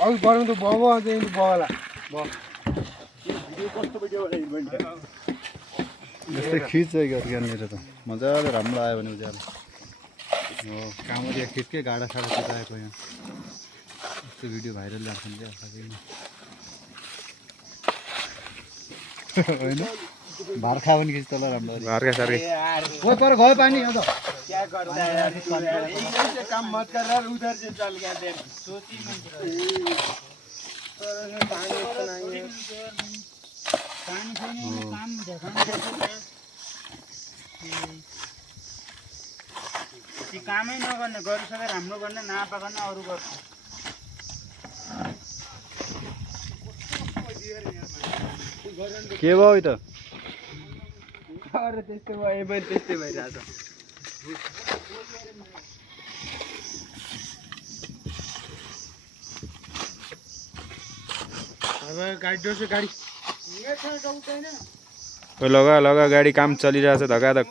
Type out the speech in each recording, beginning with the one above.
अघि बनाउनु त बाबा अन्त बाबाला यस्तै खिच है यहाँनिर त मजाले राम्रो आयो भने उज्यालो हो कामरिया खिचकै गाडा साडा चिताएको यहाँ यस्तो भिडियो भाइरल जान्छ नि होइन भार्खा पनि खिच्छ ल राम्रो भार्खा सार्खै कोही पर गयो पानी अन्त क्या करता है यार ऐसे काम मत कर यार उधर से चल गया देख सोची पानी इतना ही है पानी छैन काम देखाउनु पर्छ कामै नगर्ने गरिसके राम्रो गर्ने नापा गर्ने अरू गर्छ के भयो त अरे त्यस्तै भयो पनि त्यस्तै भइरहेछ अब गाडी डोर्छ गाडी लगा लगा गाडी काम चलिरहेछ धकाधक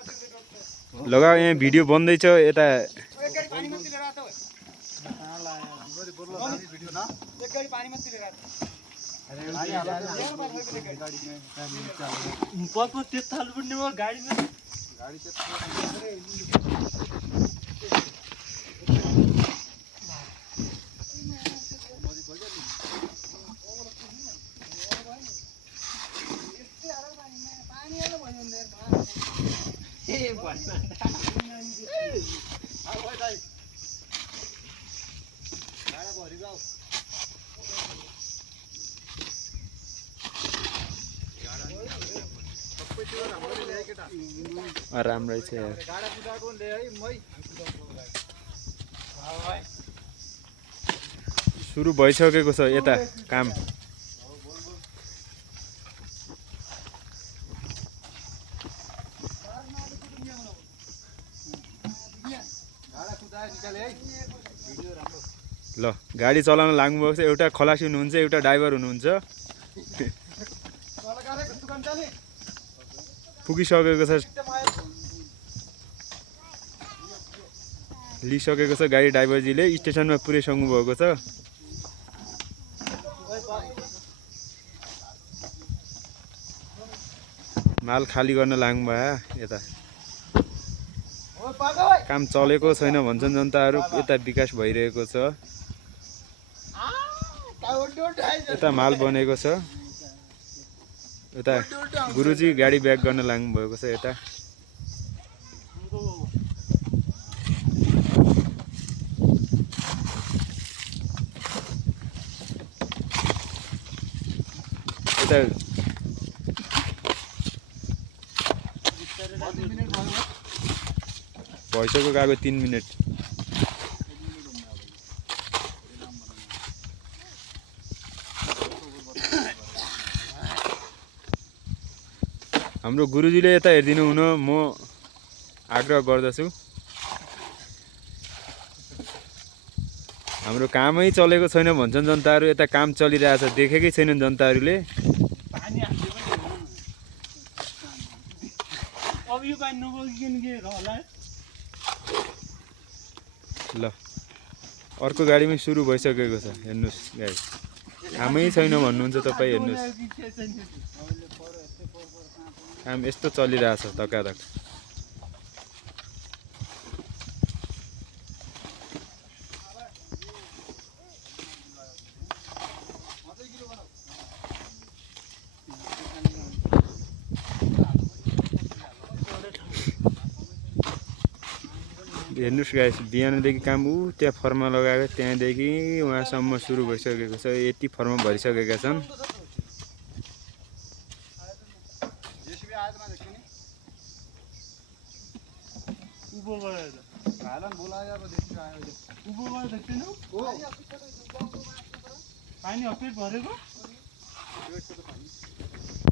लगा यहाँ भिडियो बन्दैछ यता राम्रै छ यार सुरु भइसकेको छ यता काम ल गाडी चलाउन लाग्नुभएको छ एउटा खलासी हुनुहुन्छ एउटा ड्राइभर हुनुहुन्छ पुगिसकेको छ लिइसकेको छ गाडी ड्राइभरजीले स्टेसनमा पुर्याइसक्नु भएको छ माल खाली गर्न लाग्नुभयो यता काम चलेको छैन भन्छन् जनताहरू यता विकास भइरहेको छ यता माल बनेको छ यता गुरुजी गाडी ब्याक गर्न लाग्नु भएको छ यता यता भइसक्यो गएको 3 मिनेट हाम्रो गुरुजीले यता हेरिदिनु हुन म आग्रह गर्दछु हाम्रो कामै चलेको छैन भन्छन् जनताहरू यता काम चलिरहेछ देखेकै छैनन् जनताहरूले ल अर्को गाडीमै सुरु भइसकेको छ हेर्नुहोस् गाडी कामै छैन भन्नुहुन्छ तपाईँ हेर्नुहोस् काम यस्तो चलिरहेछ धकाधक हेर्नुहोस् गाइस बिहानदेखि काम त्यहाँ फर्मा लगाएको त्यहाँदेखि उहाँसम्म सुरु भइसकेको छ यति फर्मा भरिसकेका छन् पानी अपडेट भरेको